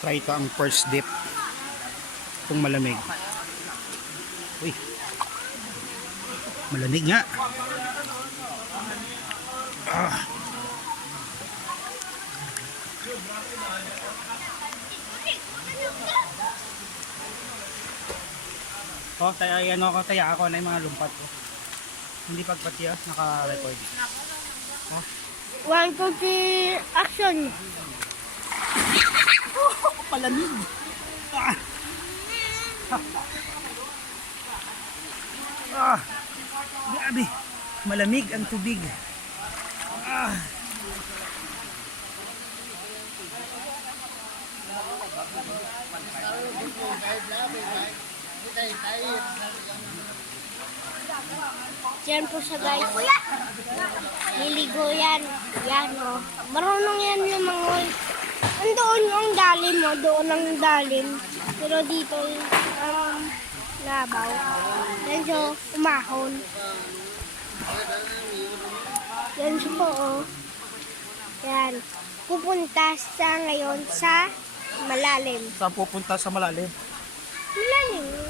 Try ko ang first dip. Kung malamig. Uy. Malamig nga. Ah. Oh, tayo ano ako, taya ako na yung mga lumpat ko. Hindi pagpatiyas, naka-record. One, two, three, action! Palamig! Ah! ah! Grabe! Malamig ang tubig. Ah! Yan po siya guys. Liligo yan. Yan o. Marunong yan lumangoy. Andoon ang dalim mo. Doon ang dalim. Pero dito ang labaw. Siya umahon. Yan siya po o. Yan. Pupunta siya ngayon sa malalim. Saan pupunta sa malalim? Malalim.